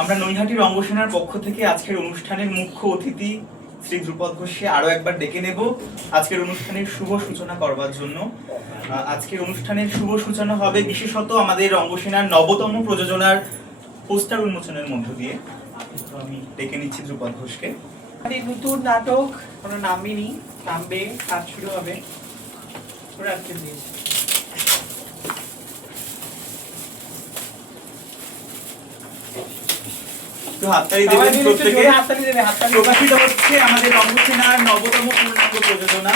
আমরা নৈহাটি রঙ্গসেনার পক্ষ থেকে আজকের অনুষ্ঠানের মুখ্য অতিথি শ্রী ধ্রুপদ ঘোষকে আরো একবার ডেকে নেব আজকের অনুষ্ঠানের শুভ সূচনা করবার জন্য। আজকের অনুষ্ঠানের শুভ সূচনা হবে বিশেষত আমাদের রঙ্গসেনার ৯তম প্রযোজনার পোস্টার উন্মোচনের মধ্য দিয়ে। আমি ডেকে নিচ্ছি ধ্রুপদ ঘোষকে। নতুন নাটক কোনো নামই নেই, নামবে, কাজ শুরু হবে। তো হাততালি দেবেন প্রত্যেকে। প্রকাশিত হচ্ছে আমাদের রঙ্গসেনার ৯তম পূর্ণাঙ্গ প্রযোজনা।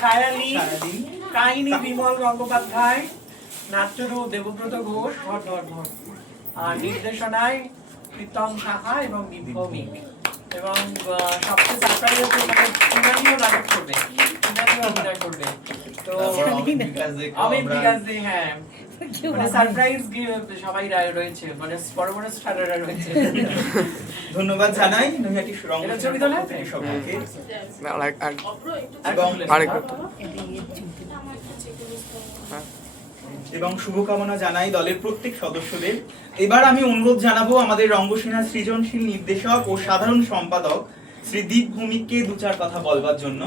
ছায়ালি, কাহিনী বিমল গঙ্গোপাধ্যায়, নাট্যরূপ দেবব্রত ঘোষ, আর নির্দেশনায় প্রীতম সাহা এবং ভৌমিক। এবং সবচেয়ে সারপ্রাইজ হচ্ছে মানে ইনানিও নাটক করবে, ইনানিও অভিনয় করবে। তো অমিত বিকাশ দে, হ্যাঁ মানে সারপ্রাইজ সবাই রয়েছে, মানে বড় বড় স্টাররা রয়েছে। ধন্যবাদ জানাই নৈহাটি রঙ্গসেনার সবাইকে এবং শুভকামনা জানাই দলের প্রত্যেক সদস্যদের। এবার আমি অনুরোধ জানাবো আমাদের রঙ্গসেনার সৃজনশীল নির্দেশক ও সাধারণ সম্পাদক শ্রী দীপ ভৌমিককে দু চার কথা বলবার জন্য।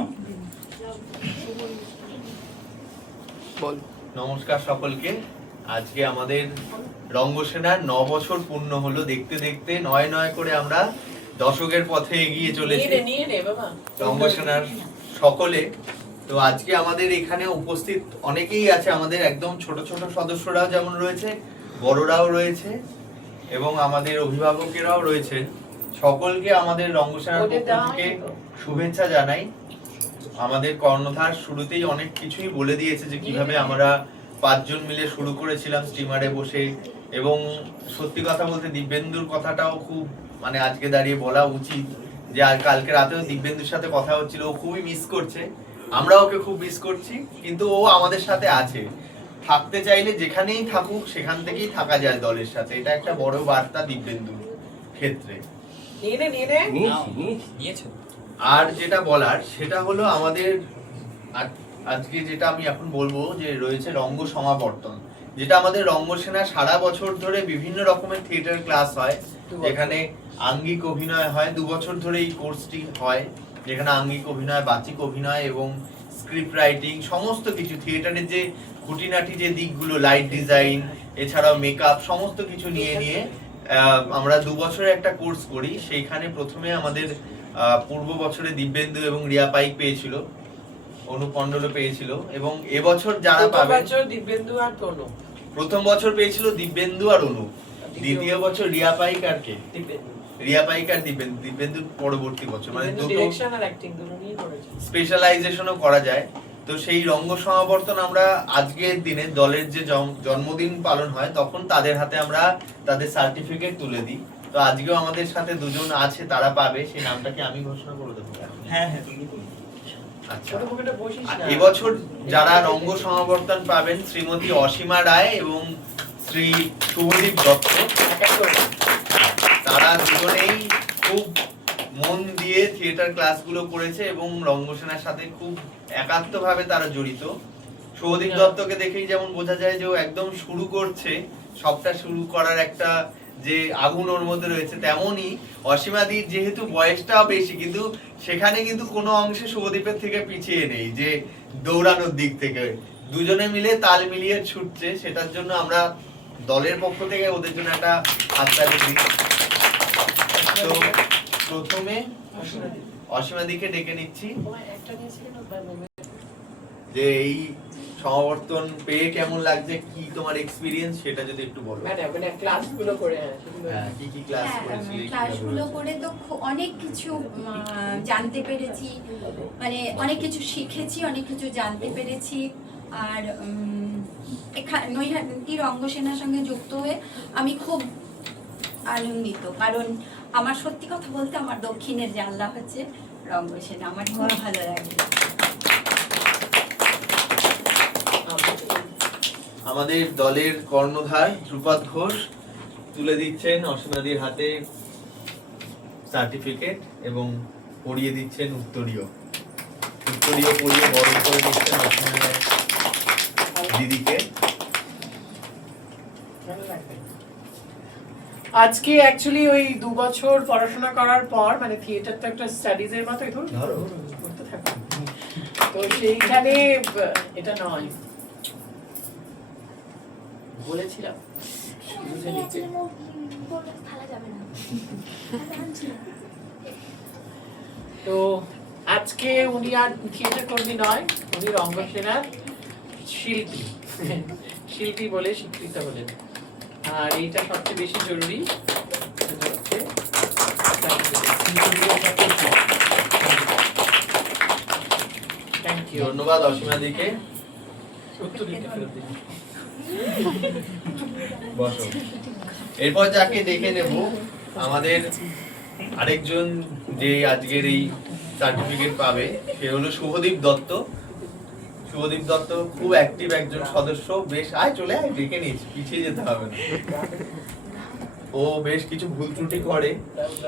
নমস্কার সকলকে। আজকে আমাদের রঙ্গসেনার ৯ বছর পূর্ণ হলো। দেখতে দেখতে নয় নয় করে আমরা দশকের পথে এগিয়ে চলেছি রঙ্গসেনার সকলে। তো আজকে আমাদের এখানে উপস্থিত অনেকেই আছে, আমাদের একদম ছোট ছোট সদস্যরাও যেমন রয়েছে, বড়রাও রয়েছে এবং আমাদের অভিভাবকেরাও রয়েছেন। সকলকে আমাদের রঙ্গসেনার পক্ষ থেকে শুভেচ্ছা জানাই। আমাদের কর্ণধার শুরুতেই অনেক কিছুই বলে দিয়েছে যে কিভাবে আমরা ৫ জন মিলে শুরু করেছিলাম স্টিমারে বসে। এবং সত্যি কথা বলতে দিব্যেন্দুর কথাটাও খুব মানে আজকে দাঁড়িয়ে বলা উচিত যে কালকে রাতেও দিব্যেন্দুর সাথে কথা হচ্ছিল, ও খুবই মিস করছে, আমরা ওকে খুব মিস করছি, কিন্তু ও আমাদের সাথে আছে। থাকতে চাইলে যেখানেই থাকুক সেখান থেকেই থাকা যায় দলের সাথে, এটা একটা বড় বার্তা দিব্যেন্দুর ক্ষেত্রে। আর যেটা বলার সেটা হলো আমাদের আজকে যেটা আমি এখন বলবো যে রয়েছে রঙ্গ সমাবর্তন, যেটা আমাদের রঙ্গসেনা সারা বছর ধরে বিভিন্ন রকমের থিয়েটার ক্লাস হয়, যেখানে আঙ্গিক অভিনয় হয়। ২ বছর ধরে এই কোর্সটি হয়, যেখানে আঙ্গিক অভিনয়, বাচিক অভিনয় এবং স্ক্রিপ্ট রাইটিং সমস্ত কিছু, থিয়েটারের যে খুঁটিনাটি যে দিকগুলো, লাইট ডিজাইন এছাড়াও মেকআপ সমস্ত কিছু নিয়ে আমরা ২ বছরের একটা কোর্স করি। সেইখানে প্রথমে আমাদের পূর্ব বছরে দিব্যেন্দু এবং রিয়া পাইক পেয়েছিল, অনু পণ্ডলও পেয়েছিল, এবং এবছর যারা পাবে দিব্যেন্দু আর তনু। প্রথম বছর পেয়েছিল দিব্যেন্দু আর অনু, দ্বিতীয় বছর রিয়া পাইক আর কে রিয়া পাইক আর দিব্যেন্দুর পরবর্তী বছর, মানে দুটো স্পেশালাইজেশনও করা যায়। তো সেই রঙ্গ সমাবর্তন আমরা আজকের দিনে দলের যে জন্মদিন পালন হয় তখন তাদের হাতে আমরা তাদের সার্টিফিকেট তুলে দিই। তো আজকেও আমাদের সাথে দুজন আছে, তারা পাবে। সেই নামটাকে আমি ঘোষণা করে দেবো। হ্যাঁ হ্যাঁ তুমি আচ্ছা, এবছর যারা রঙ্গ সমাবর্তন পাবেন শ্রীমতী অসীমা রায় এবং শ্রী শুভদীপ দত্ত। তারা দুজনেই খুব মন দিয়ে থিয়েটার ক্লাসগুলো করেছে এবং রঙ্গসেনার সাথে খুব একাত্মভাবে তারা জড়িত। শুভদীপ দত্তকে দেখেই যেমন বোঝা যায় যে ও একদম শুরু করছে, সবটা শুরু করার একটা যে আগুন ওর মধ্যে রয়েছে, তেমনই অসীমাদির যেহেতু বয়সটাও বেশি, কিন্তু সেখানে কিন্তু কোনো অংশে শুভদীপের থেকে পিছিয়ে নেই, যে দৌড়ানোর দিক থেকে দুজনে মিলে তাল মিলিয়ে ছুটছে। সেটার জন্য আমরা দলের পক্ষ থেকে ওদের জন্য একটা হাততালি দিই। তো প্রথমে অসীমাদিকে ডেকে নিচ্ছি যে এই সমাবর্তন পেয়ে কেমন লাগছে, কি তোমার এক্সপেরিয়েন্স সেটা যদি একটু বলো। মানে ক্লাসগুলো করে কি কি ক্লাস করেছিলে? ক্লাসগুলো করে তো অনেক কিছু জানতে পেরেছি, মানে অনেক কিছু শিখেছি, অনেক কিছু জানতে পেরেছি। আর নৈহাটি রঙ্গসেনার সঙ্গে যুক্ত হয়ে আমি খুব আনন্দিত, কারণ আমার সত্যি কথা বলতে আমার দক্ষিণের জানলা হচ্ছে রঙ্গসেনা, আমার খুব ভালো লাগে। আমাদের দলের কর্ণধার ধ্রুপদ ঘোষ তুলে দিচ্ছেন অসীমাদির হাতে সার্টিফিকেট এবং পরিয়ে দিচ্ছেন উত্তরীয় পরিয়ে বরণ করে দিচ্ছেন দিদিকে। আজকে অ্যাকচুয়ালি ওই 2 বছর পড়াশোনা করার পর মানে থিয়েটার তো একটা স্টাডিজ এর মতোই ধরো। করতে থাকো। তো সেইখানে এটা নয় বলেছিলাম বুঝে নিতে। তো আজকে উনি আর থিয়েটার কর্মী নয়, উনি রঙ্গসেনার শিল্পী শিল্পী বলে স্বীকৃত হলেন। আর এইটা সবচেয়ে বেশি জরুরি সেটা হচ্ছে থ্যাংক ইউ। ধন্যবাদ অসীমা দিকে। উত্তর দিতে ফেরত দিন। বসো। এরপর যাকে দেখে নেব আমাদের আরেকজন যে আজকের এই সার্টিফিকেট পাবে সে হলো শুভদীপ দত্ত। শুভদীপ দত্ত খুব অ্যাক্টিভ একজন সদস্য। বেশ চলে আয়, দেখে নিস, পিছিয়ে যেতে হবে না। ও বেশ কিছু ভুল ত্রুটি করে,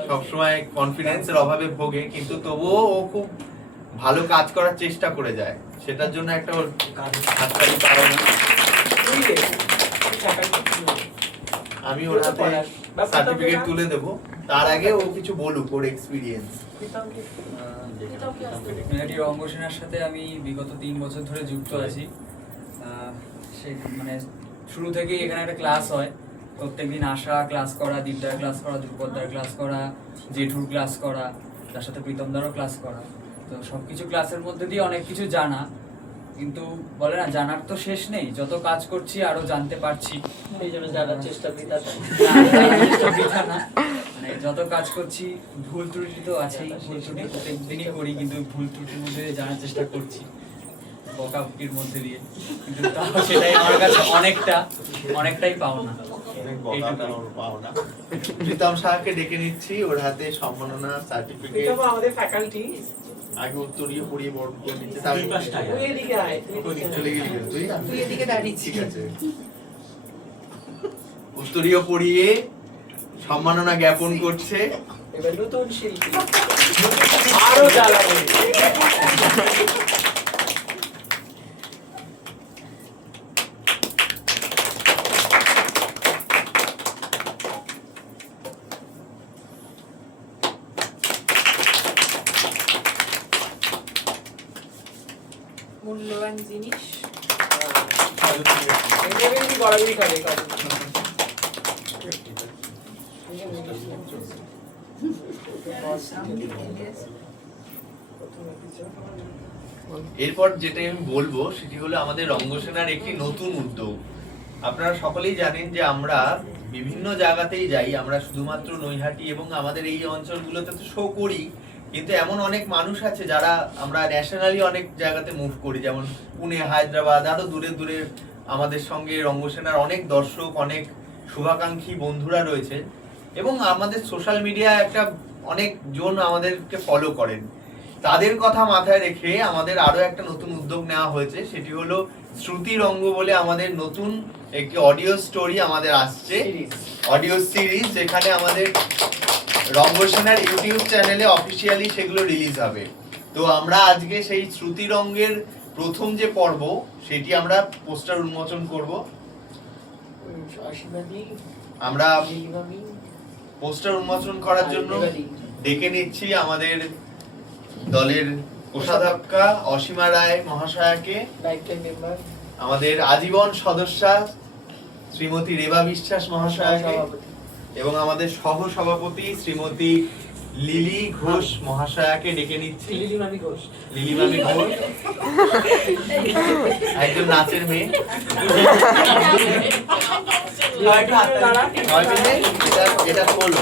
সবসময় কনফিডেন্সের অভাবে ভোগে, কিন্তু তবুও ও খুব ভালো কাজ করার চেষ্টা করে যায়। সেটার জন্য একটা ওর হাততালি পাওয়া না। আমি ওর হাতে সার্টিফিকেট তুলে দেব, তার আগে ও কিছু বলুক ওর এক্সপিরিয়েন্স। নৈহাটি রঙ্গসেনার সাথে আমি বিগত 3 বছর ধরে যুক্ত আছি। সে মানে শুরু থেকেই এখানে একটা ক্লাস হয়, প্রত্যেকদিন আসা, ক্লাস করা, দীপদার ক্লাস করা, ধ্রুপদার ক্লাস করা, জেঠুর ক্লাস করা, তার সাথে প্রীতমদারও ক্লাস করা। তো সব কিছু ক্লাসের মধ্যে দিয়ে অনেক কিছু জানা, কিন্তু বলে না জানার তো শেষ নেই, যত কাজ করছি আরো জানতে পারছি। এই জন্য জানার চেষ্টা বৃথা না। বৃথা না, মানে যত কাজ করছি ভুল ত্রুটি তো আছেই, ভুল ত্রুটি প্রত্যেকদিনই করি, কিন্তু ভুল ত্রুটির মধ্যে দিয়ে জানার চেষ্টা করছি, বকাবকির মধ্যে দিয়ে, কিন্তু তাও সেটাই আমার কাছে অনেকটাই পাওনা। প্রীতম শাহকে ডেকে নিচ্ছি, ওর হাতে সম্মাননা সার্টিফিকেট। এটা আমাদের ফ্যাকাল্টি। আগে উত্তরীয় পড়িয়ে বড় করে নিচ্ছে, তার তুই এদিকে আয়, চলে গেলি কেন তুই? তুই এদিকে দাঁড়িয়ে। ঠিক আছে, উত্তরীয় পড়িয়ে সম্মাননা জ্ঞাপন করছে। এবার নতুন শিল্পী আরো জ্বালাবে। মূল্যবান জিনিস এভাবে কি গড়াগড়ি করে এরপর যেটা আমি বলবো সেটি হলো আমাদের রঙ্গসেনার একটি নতুন উদ্যোগ। আপনারা সকলেই জানেন যে আমরা বিভিন্ন জায়গাতেই যাই, আমরা শুধুমাত্র নৈহাটি এবং আমাদের এই অঞ্চলগুলোতে তো শো করি, কিন্তু এমন অনেক মানুষ আছে যারা আমরা ন্যাশনালি অনেক জায়গাতে মুভ করি, যেমন পুনে, হায়দ্রাবাদ, আরো দূরে দূরে আমাদের সঙ্গে রঙ্গসেনার অনেক দর্শক, অনেক শুভাকাঙ্ক্ষী বন্ধুরা রয়েছে, এবং আমাদের সোশ্যাল মিডিয়া একটা অনেক জন আমাদেরকে ফলো করেন। তাদের কথা মাথায় রেখে আমাদের আরো একটা নতুন উদ্যোগ নেওয়া হয়েছে, সেটি হলো শ্রুতি রঙ্গ বলে আমাদের নতুন একটি অডিও স্টোরি আমাদের আসছে, অডিও সিরিজ, যেখানে আমাদের রঙ্গসেনার ইউটিউব চ্যানেলে অফিসিয়ালি সেগুলো রিলিজ হবে। তো আমরা আজকে সেই শ্রুতি রঙ্গের প্রথম যে পর্ব সেটি আমরা পোস্টার উন্মোচন করব। আমরা পোস্টার উন্মোচন করার জন্য ডেকে নিচ্ছি আমাদের দলের কোষাধ্যক্ষা অসীমা রায় মহাশয়াকে, আমাদের আজীবন সদস্যা শ্রীমতী রেবা বিশ্বাস মহাশয়াকে এবং আমাদের সহ সভাপতি শ্রীমতী লিলি ঘোষ মহাশয়াকে ডেকে নিচ্ছি। লিলিমামি ঘোষ একজন নাচের মেয়ে। এটা হলো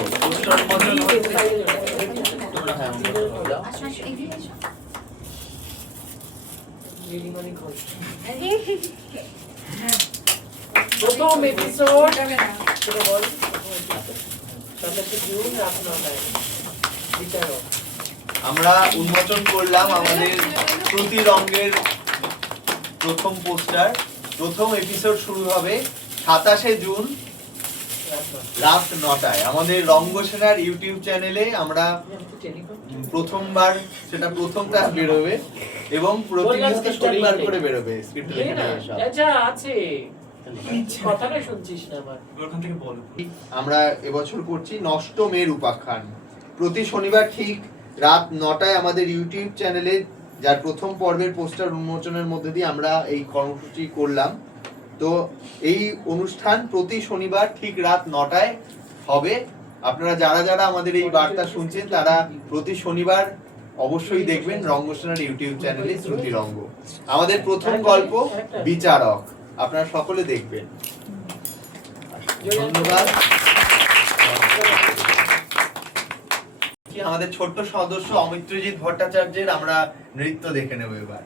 প্রথম এপিসোড আমরা উন্মোচন করলাম আমাদের শ্রুতি রঙ্গের প্রথম পোস্টার। প্রথম এপিসোড শুরু হবে 27শে জুন রাত 9টায় আমাদের রঙ্গসেনার ইউটিউব চ্যানেলে আমরা প্রথমবার, সেটা প্রথমটা বেরোবে এবং প্রতিনিয়ত শনিবার করে বেরোবে স্ক্রিপ্ট লেখা নিয়ে সব। কথাটা শুনছিস না আমার। ওখান থেকে বলো। আমরা এবছর করছি নষ্ট মেয়ের উপাখ্যান। প্রতি শনিবার ঠিক রাত 9টায় আমাদের ইউটিউব চ্যানেলে, যার প্রথম পর্বের পোস্টার উন্মোচনের মধ্যে দিয়ে আমরা এই কর্মসূচি করলাম। তো এই অনুষ্ঠান প্রতি শনিবার ঠিক রাত 9টায় হবে। আপনারা যারা যারা আমাদের এই বার্তা শুনছেন তারা প্রতি শনিবার অবশ্যই দেখবেন রঙ্গসেনার ইউটিউব চ্যানেলে শ্রুতিরঙ্গ। আমাদের প্রথম গল্প বিচারক, আপনারা সকলে দেখবেন। ধন্যবাদ। আমাদের ছোট্ট সদস্য অমিত্রজিৎ ভট্টাচার্যের আমরা নৃত্য দেখে নেব এবার।